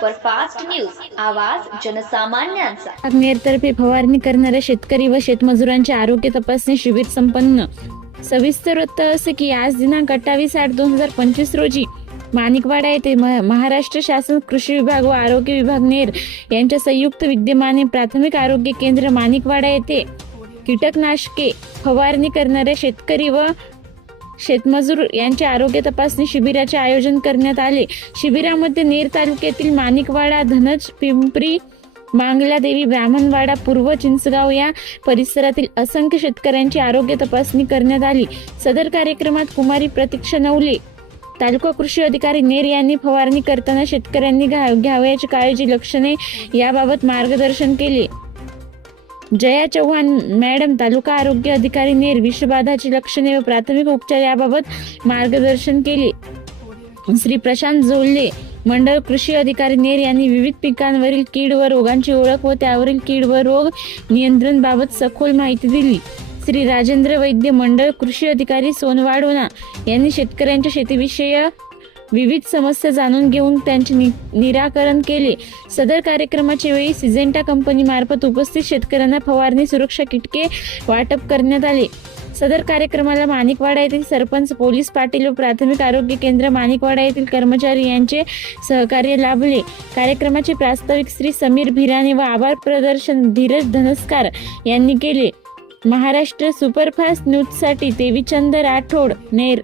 Superfast news, आवाज जनसामान्यांचा। नेरतर्फे फवारणी करणाऱ्या शेतकरी व शेतमजुरांचे आरोग्य तपासणी शिबिर संपन्न। सविस्तर वृत्त असे की आज दिनांक 28/8/2025 रोजी माणिकवाडा येथे महाराष्ट्र शासन कृषी विभाग व आरोग्य विभाग नेर यांच्या संयुक्त विद्यमाने प्राथमिक आरोग्य केंद्र माणिकवाडा येथे कीटकनाशके फवारणी करणाऱ्या शेतकरी व शेतमजूर यांचे आरोग्य तपासणी शिबिराचे आयोजन करण्यात आले। शिबिरामध्ये नेर तालुक्यातील माणिकवाडा, धनज, पिंपरी, मांगलादेवी, ब्राह्मणवाडा, पूर्व चिंचगाव या परिसरातील असंख्य शेतकऱ्यांची आरोग्य तपासणी करण्यात आली। सदर कार्यक्रमात कुमारी प्रतीक्षा नवले, तालुका कृषी अधिकारी नेर यांनी फवारणी करताना शेतकऱ्यांनी घ्यावयाची काळजी, लक्षणे याबाबत मार्गदर्शन केले। जया चव्हाण मॅडम, तालुका आरोग्य अधिकारी नेर, विषबाधाची लक्षणे व प्राथमिक उपचार याबाबत मार्गदर्शन केले। श्री प्रशांत जोल्ले, मंडळ कृषी अधिकारी नेर यांनी विविध पिकांवरील कीड व रोगांची ओळख व त्यावरील कीड व रोग नियंत्रण बाबत सखोल माहिती दिली। श्री राजेंद्र वैद्य, मंडळ कृषी अधिकारी सोनवाडोना यांनी शेतकऱ्यांच्या शेतीविषयी विविध समस्या जाणून घेऊन त्यांचे निराकरण केले। सदर कार्यक्रमाच्या वेळी सिजेंटा कंपनी मार्फत उपस्थित शेतकऱ्यांना फवारणी सुरक्षा किटके वाटप करण्यात आले। सदर कार्यक्रमाला माणिकवाडा येथील सरपंच, पोलीस पाटील व प्राथमिक आरोग्य केंद्र माणिकवाडा येथील कर्मचारी यांचे सहकार्य लाभले। कार्यक्रमाचे प्रास्ताविक श्री समीर भिराणे व आभार प्रदर्शन धीरज धनस्कार यांनी केले। महाराष्ट्र सुपरफास्ट न्यूजसाठी देवीचंद राठोड, नेर।